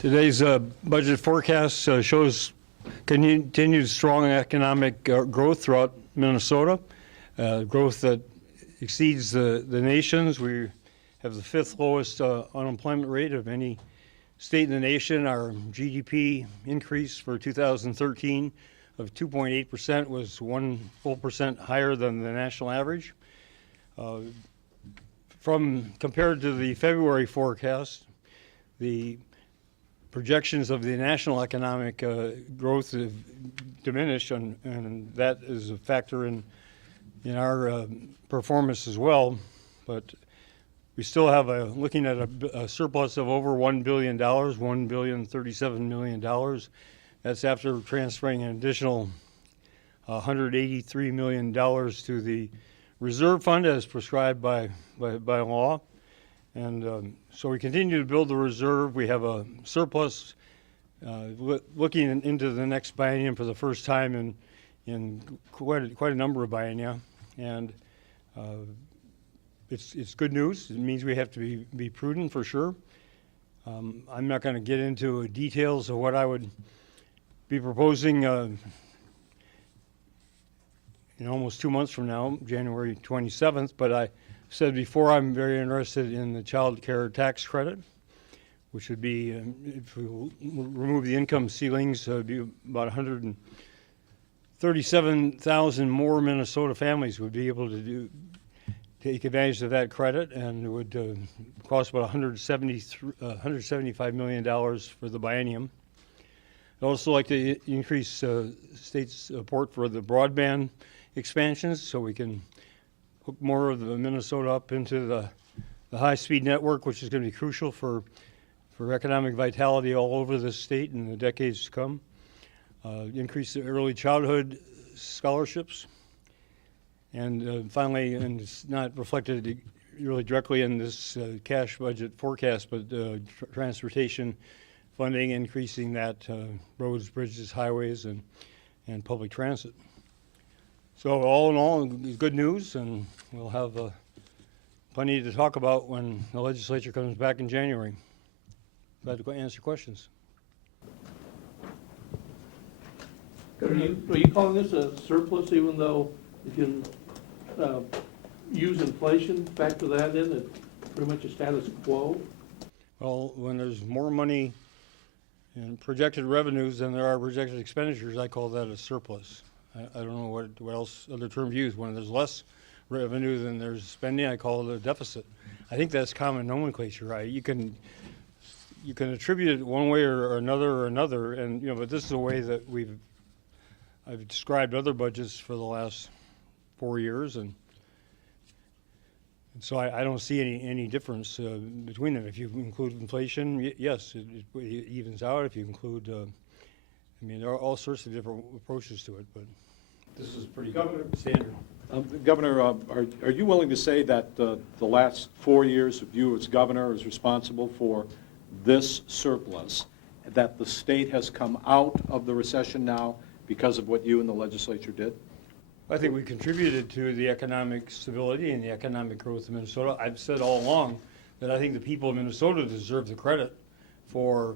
Today's budget forecast shows continued strong economic growth throughout Minnesota, growth that exceeds the nation's. We have the fifth lowest unemployment rate of any state in the nation. Our GDP increase for 2013 of 2.8% was 1 full percent higher than the national average. Compared to the February forecast, the projections of the national economic growth have diminished, and that is a factor in our performance as well. But we still have looking at a surplus of over $1 billion, $1,037 million. That's after transferring an additional $183 million to the reserve fund as prescribed by law. And so we continue to build the reserve. We have a surplus looking into the next biennium for the first time in quite a number of biennia. And it's good news. It means we have to be prudent for sure. I'm not going to get into details of what I would be proposing in almost 2 months from now, January 27th, but I said before I'm very interested in the child care tax credit, which would be, if we remove the income ceilings, be about 137,000 more Minnesota families would be able to take advantage of that credit, and it would cost about $175 million for the biennium. I'd also like to increase state support for the broadband expansions so we can hook more of the Minnesota up into the high-speed network, which is going to be crucial for economic vitality all over the state in the decades to come. Increase the early childhood scholarships. And finally, and it's not reflected really directly in this cash budget forecast, but transportation funding, increasing that, roads, bridges, highways, and public transit. So all in all, good news, and we'll have plenty to talk about when the legislature comes back in January. Glad to answer questions. Are you calling this a surplus, even though if you use inflation, factor that in, it's pretty much a status quo? Well, when there's more money in projected revenues than there are projected expenditures, I call that a surplus. I don't know what else other terms used. When there's less revenue than there's spending, I call it a deficit. I think that's common nomenclature, right? You can attribute it one way or another, and but this is the way that I've described other budgets for the last 4 years, and so I don't see any difference between them. If you include inflation, yes, it evens out. If you include, there are all sorts of different approaches to it, but this is pretty standard. Governor, are you willing to say that the last 4 years of you as governor is responsible for this surplus, that the state has come out of the recession now because of what you and the legislature did? I think we contributed to the economic stability and the economic growth of Minnesota. I've said all along that I think the people of Minnesota deserve the credit for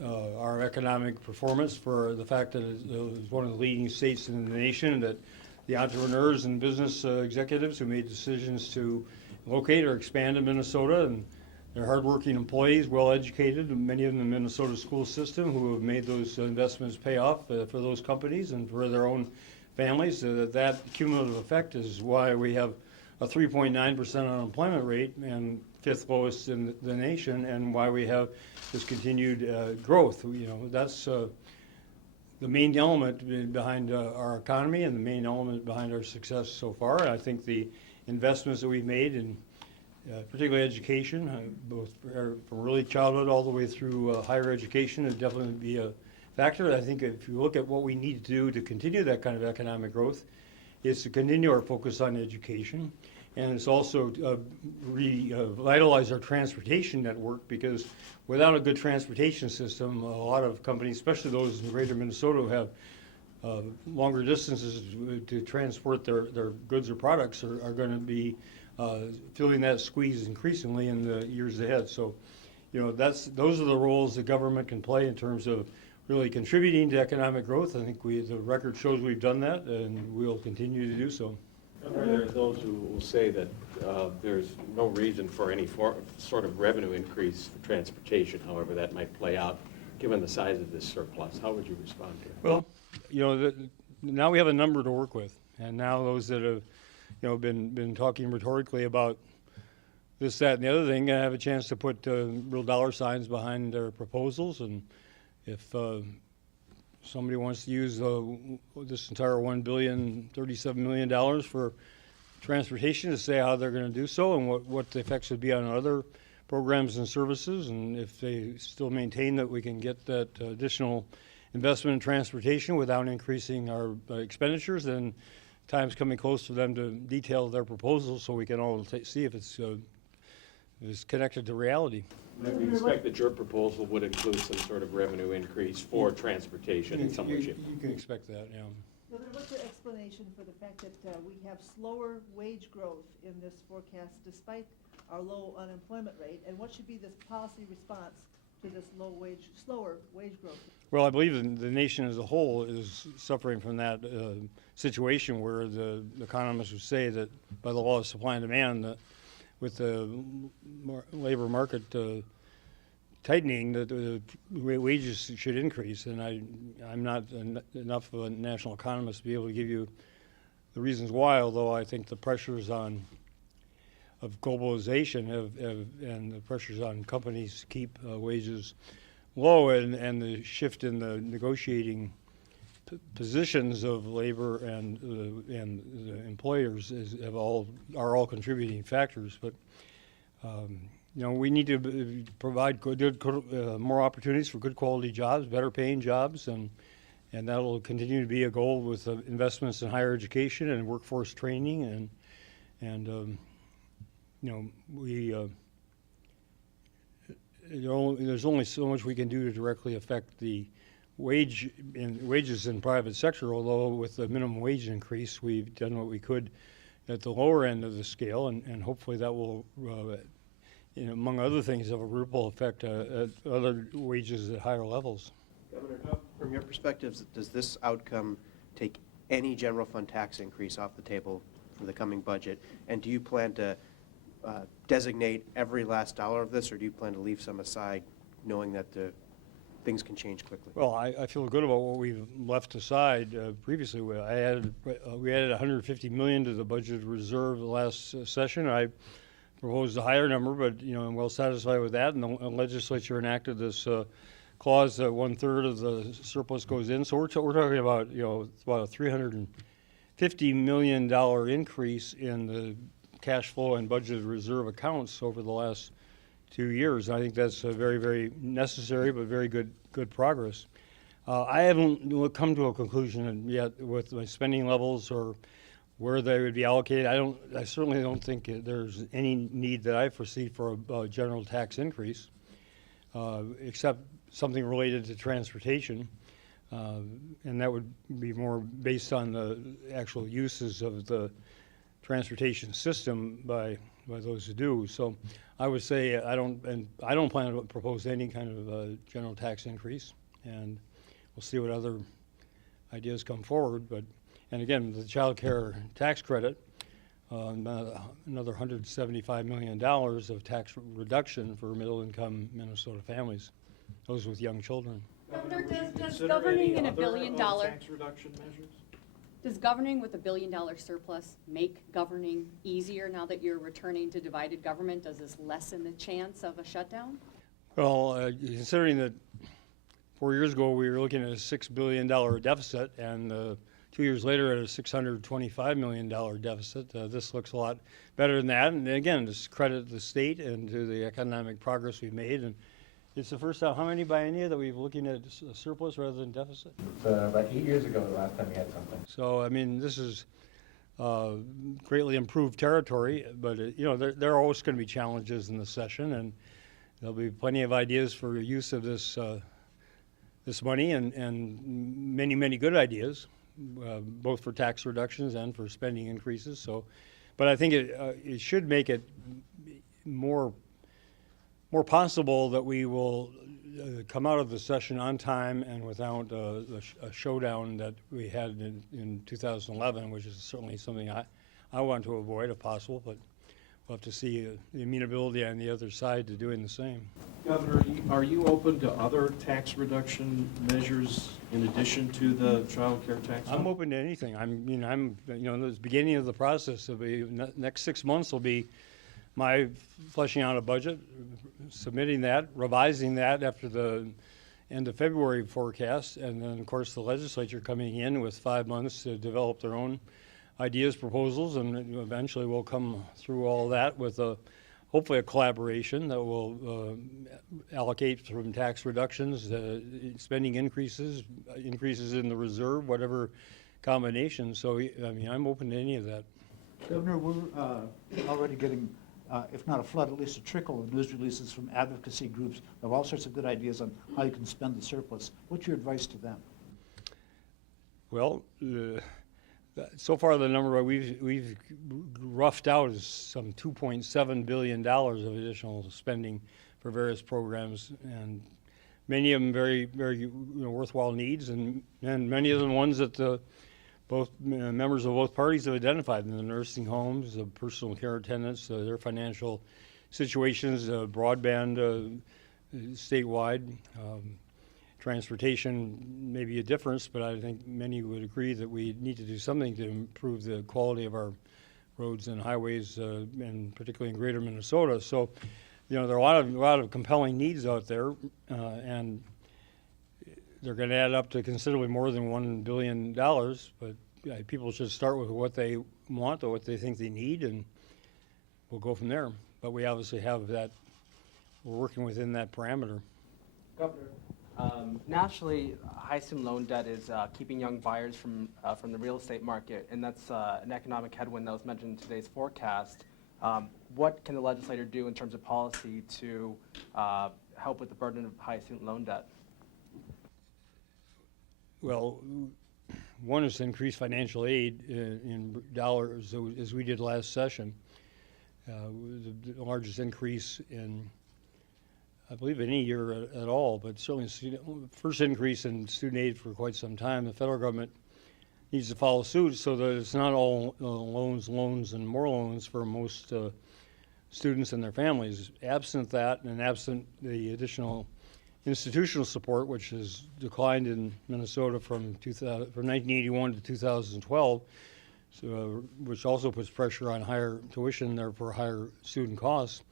our economic performance, for the fact that it was one of the leading states in the nation, that the entrepreneurs and business executives who made decisions to locate or expand in Minnesota, and they're hardworking employees, well-educated, and many of them in the Minnesota school system who have made those investments pay off for those companies and for their own families. That cumulative effect is why we have a 3.9% unemployment rate and fifth lowest in the nation, and why we have this continued growth. That's the main element behind our economy and the main element behind our success so far. And I think the investments that we've made in particularly education, both from early childhood all the way through higher education, would definitely be a factor. I think if you look at what we need to do to continue that kind of economic growth, is to continue our focus on education, and it's also revitalize our transportation network, because without a good transportation system, a lot of companies, especially those in greater Minnesota who have longer distances to transport their goods or products, are going to be feeling that squeeze increasingly in the years ahead. So those are the roles the government can play in terms of really contributing to economic growth. I think the record shows we've done that, and we'll continue to do so. There are those who will say that there's no reason for any sort of revenue increase for transportation, however that might play out, given the size of this surplus. How would you respond to that? Well, now we have a number to work with, and now those that have, been talking rhetorically about this, that, and the other thing, have a chance to put real dollar signs behind their proposals. And if somebody wants to use this entire $1,037 million for transportation, to say how they're going to do so and what the effects would be on other programs and services, and if they still maintain that we can get that additional investment in transportation without increasing our expenditures, then time's coming close for them to detail their proposals so we can all see if it's connected to reality. Would we expect that your proposal would include some sort of revenue increase for transportation in some way, shape? You can expect that, yeah. Governor, what's your explanation for the fact that we have slower wage growth in this forecast despite our low unemployment rate? And what should be this policy response to this slower wage growth? Well, I believe the nation as a whole is suffering from that situation where the economists would say that by the law of supply and demand, that with the labor market tightening, that the wages should increase. And I'm not enough of a national economist to be able to give you the reasons why, although I think the pressures of globalization and the pressures on companies to keep wages low, and the shift in the negotiating positions of labor and the employers are all contributing factors. But we need to provide more opportunities for good quality jobs, better paying jobs, and that will continue to be a goal with investments in higher education and workforce training, and there's only so much we can do to directly affect the wages in private sector, although with the minimum wage increase, we've done what we could at the lower end of the scale, and hopefully that will, among other things, have a ripple effect at other wages at higher levels. Governor, from your perspective, does this outcome take any general fund tax increase off the table for the coming budget? And do you plan to designate every last dollar of this, or do you plan to leave some aside, knowing that things can change quickly? Well, I feel good about what we've left aside previously. We added $150 million to the budget reserve the last session. I proposed a higher number, but I'm well satisfied with that. And the legislature enacted this clause that 1/3 of the surplus goes in. So we're talking about about a $350 million increase in the cash flow and budgeted reserve accounts over the last 2 years. I think that's very, very necessary, but very good progress. I haven't come to a conclusion yet with my spending levels or where they would be allocated. I certainly don't think there's any need that I foresee for a general tax increase, except something related to transportation, and that would be more based on the actual uses of the transportation system by those who do. So I would say I don't plan to propose any kind of general tax increase, and we'll see what other ideas come forward. And again, the child care tax credit, another $175 million of tax reduction for middle-income Minnesota families, those with young children. Governor, does governing in $1 billion tax reduction measures? Does governing with $1 billion surplus make governing easier now that you're returning to divided government? Does this lessen the chance of a shutdown? Well, considering that 4 years ago we were looking at a $6 billion deficit, and 2 years later at a $625 million deficit, this looks a lot better than that. And again, just credit the state and to the economic progress we've made. And it's the first time, how many biennia that we've looking at a surplus rather than deficit? About 8 years ago, the last time we had something. So, I mean, this is greatly improved territory, but, there are always going to be challenges in the session, and there'll be plenty of ideas for use of this money and many, many good ideas, both for tax reductions and for spending increases. So, but I think it should make it more more possible that we will come out of the session on time and without a showdown that we had in 2011, which is certainly something I want to avoid if possible, but we'll have to see the amenability on the other side to doing the same. Governor, are you open to other tax reduction measures in addition to the child care tax? I'm open to anything. The beginning of the process. Next 6 months will be my fleshing out a budget, submitting that, revising that after the end of February forecast, and then, of course, the legislature coming in with 5 months to develop their own ideas, proposals, and eventually we'll come through all that with hopefully a collaboration that will allocate from tax reductions, spending increases in the reserve, whatever combination. So, I'm open to any of that. Governor, we're already getting, if not a flood, at least a trickle of news releases from advocacy groups of all sorts of good ideas on how you can spend the surplus. What's your advice to them? Well, so far the number we've roughed out is some $2.7 billion of additional spending for various programs, and many of them very, very worthwhile needs, and many of them ones that both members of both parties have identified in the nursing homes, the personal care attendants, their financial situations, broadband statewide. Transportation may be a difference, but I think many would agree that we need to do something to improve the quality of our roads and highways, and particularly in greater Minnesota. So, there are a lot of compelling needs out there, and they're going to add up to considerably more than $1 billion, but people should start with what they want or what they think they need, and we'll go from there. But we obviously have that, we're working within that parameter. Governor, nationally, high student loan debt is keeping young buyers from the real estate market, and that's an economic headwind that was mentioned in today's forecast. What can the legislator do in terms of policy to help with the burden of high student loan debt? Well, one is to increase financial aid in dollars, as we did last session. The largest increase in, I believe, any year at all, but certainly first increase in student aid for quite some time. The federal government needs to follow suit so that it's not all loans, and more loans for most students and their families. Absent that, and absent the additional institutional support, which has declined in Minnesota from 1981 to 2012, so, which also puts pressure on higher tuition, therefore higher student costs.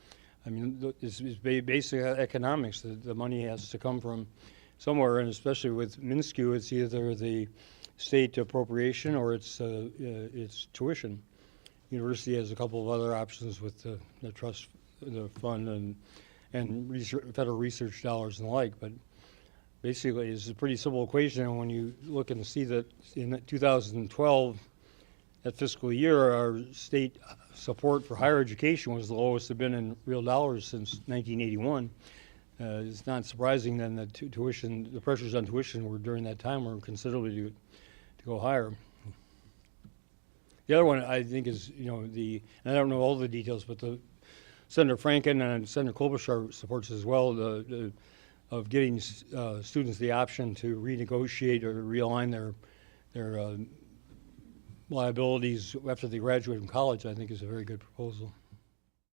It's basic economics. The money has to come from somewhere, and especially with MNSCU, it's either the state appropriation or it's tuition. University has a couple of other options with the trust, the fund, and federal research dollars and the like. But basically, it's a pretty simple equation. And when you look and see that in 2012, that fiscal year, our state support for higher education was the lowest it's been in real dollars since 1981. It's not surprising then that the pressures on tuition were during that time were considerably to go higher. The other one I think is, and I don't know all the details, but Senator Franken and Senator Klobuchar supports as well of giving students the option to renegotiate or realign their liabilities after they graduate from college. I think is a very good proposal.